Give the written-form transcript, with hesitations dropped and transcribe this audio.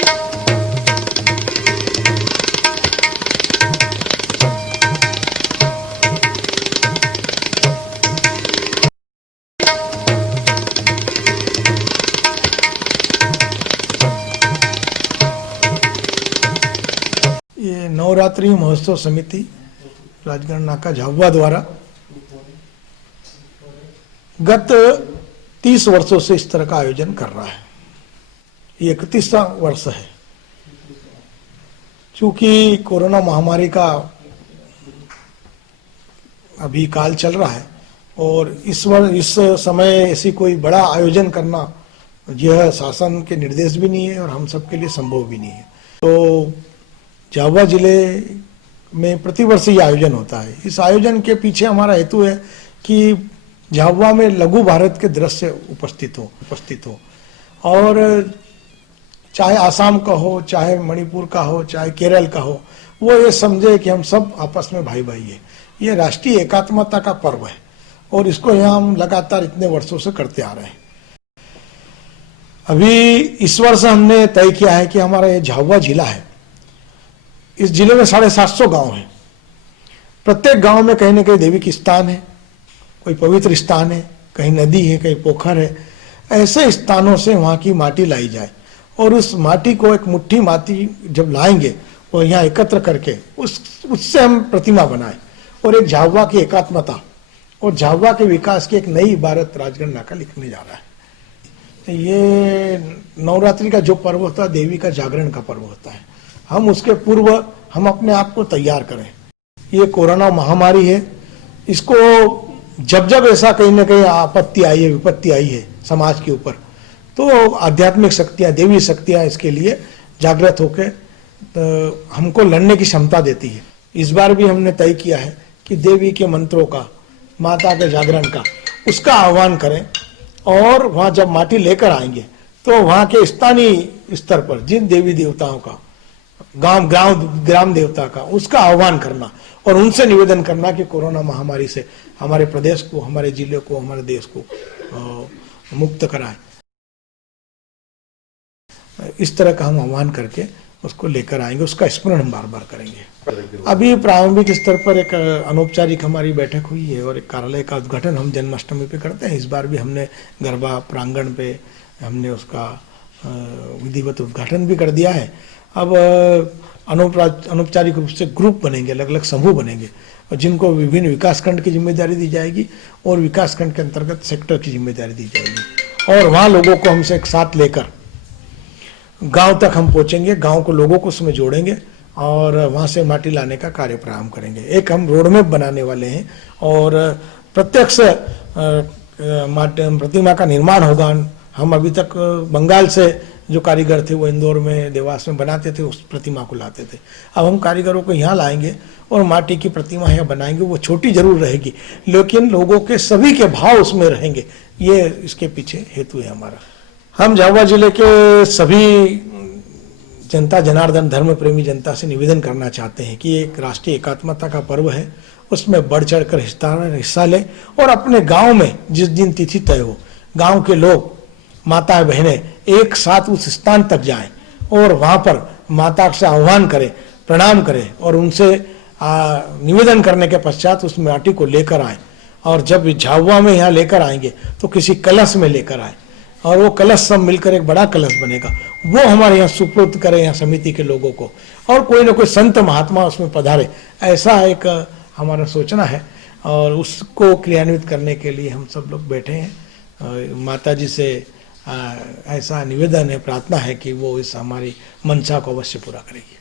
ये नवरात्रि महोत्सव समिति राजगढ़ नाका झाबुआ द्वारा गत 30 वर्षों से इस तरह का आयोजन कर रहा है। ये 31वां वर्ष है। चूंकि कोरोना महामारी का अभी काल चल रहा है और इस समय ऐसी कोई बड़ा आयोजन करना यह शासन के निर्देश भी नहीं है और हम सबके लिए संभव भी नहीं है। तो झाबुआ जिले में प्रतिवर्ष ये आयोजन होता है। इस आयोजन के पीछे हमारा हेतु है कि झाबुआ में लघु भारत के दृश्य उपस्थित हो और चाहे आसाम का हो, चाहे मणिपुर का हो, चाहे केरल का हो, वो ये समझे कि हम सब आपस में भाई भाई है। ये राष्ट्रीय एकात्मता का पर्व है और इसको यहाँ हम लगातार इतने वर्षों से करते आ रहे हैं। अभी इस वर्ष हमने तय किया है कि हमारा ये झाबुआ जिला है, इस जिले में 750 गांव हैं। प्रत्येक गांव में कहीं न कहीं देवी की स्थान है, कोई पवित्र स्थान है, कहीं नदी है, कहीं पोखर है। ऐसे स्थानों से वहाँ की माटी लाई जाए और उस माटी को, एक मुट्ठी माटी जब लाएंगे और यहाँ एकत्र करके उससे हम प्रतिमा बनाएं और एक झाबुआ की एकात्मता और झाबुआ के विकास की एक नई इबारत राजगढ़ नाका लिखने जा रहा है। ये नवरात्रि का जो पर्व होता है, देवी का जागरण का पर्व होता है। हम उसके पूर्व हम अपने आप को तैयार करें। ये कोरोना महामारी है, इसको जब जब ऐसा कहीं ना कहीं आपत्ति आई है, विपत्ति आई है समाज के ऊपर, तो आध्यात्मिक शक्तियाँ, देवी शक्तियाँ इसके लिए जागृत होकर हमको लड़ने की क्षमता देती है। इस बार भी हमने तय किया है कि देवी के मंत्रों का, माता के जागरण का, उसका आह्वान करें और वहाँ जब माटी लेकर आएंगे तो वहाँ के स्थानीय स्तर पर जिन देवी देवताओं का, ग्राम देवता का, उसका आह्वान करना और उनसे निवेदन करना कि कोरोना महामारी से हमारे प्रदेश को, हमारे जिले को, हमारे देश को मुक्त कराएं। इस तरह का हम आह्वान करके उसको लेकर आएंगे, उसका स्मरण हम बार बार करेंगे। अभी प्रारंभिक स्तर पर एक अनौपचारिक हमारी बैठक हुई है और एक कार्यालय का उद्घाटन हम जन्माष्टमी पे करते हैं। इस बार भी हमने गरबा प्रांगण पे हमने उसका विधिवत उद्घाटन भी कर दिया है। अब अनौपचारिक रूप से ग्रुप बनेंगे, अलग अलग समूह बनेंगे और जिनको विभिन्न विकासखंड की जिम्मेदारी दी जाएगी और विकासखंड के अंतर्गत सेक्टर की जिम्मेदारी दी जाएगी और वहाँ लोगों को हमसे एक साथ लेकर गांव तक हम पहुँचेंगे, गांव को, लोगों को उसमें जोड़ेंगे और वहाँ से माटी लाने का कार्य प्रारंभ करेंगे। एक हम रोड मैप बनाने वाले हैं और प्रत्यक्ष प्रतिमा का निर्माण होगा। हम अभी तक बंगाल से जो कारीगर थे वो इंदौर में, देवास में बनाते थे, उस प्रतिमा को लाते थे। अब हम कारीगरों को यहाँ लाएंगे और माटी की प्रतिमा यहाँ बनाएंगे। वो छोटी जरूर रहेगी लेकिन लोगों के सभी के भाव उसमें रहेंगे। ये इसके पीछे हेतु है हमारा। हम झाबुआ जिले के सभी जनता जनार्दन, धर्म प्रेमी जनता से निवेदन करना चाहते हैं कि एक राष्ट्रीय एकात्मता का पर्व है, उसमें बढ़ चढ़ कर हिस्सा लें और अपने गाँव में जिस दिन तिथि तय हो, गाँव के लोग, माता बहनें एक साथ उस स्थान तक जाएं और वहाँ पर माता से आह्वान करें, प्रणाम करें और उनसे निवेदन करने के पश्चात उस माटी को लेकर आएं और जब झाबुआ में यहाँ लेकर आएंगे तो किसी कलश में लेकर आएं और वो कलश सब मिलकर एक बड़ा कलश बनेगा, वो हमारे यहाँ सुपुर्द करें यहाँ समिति के लोगों को और कोई ना कोई संत महात्मा उसमें पधारे। ऐसा एक हमारा सोचना है और उसको क्रियान्वित करने के लिए हम सब लोग बैठे हैं। माता जी से ऐसा निवेदन है, प्रार्थना है कि वो इस हमारी मंशा को अवश्य पूरा करेगी।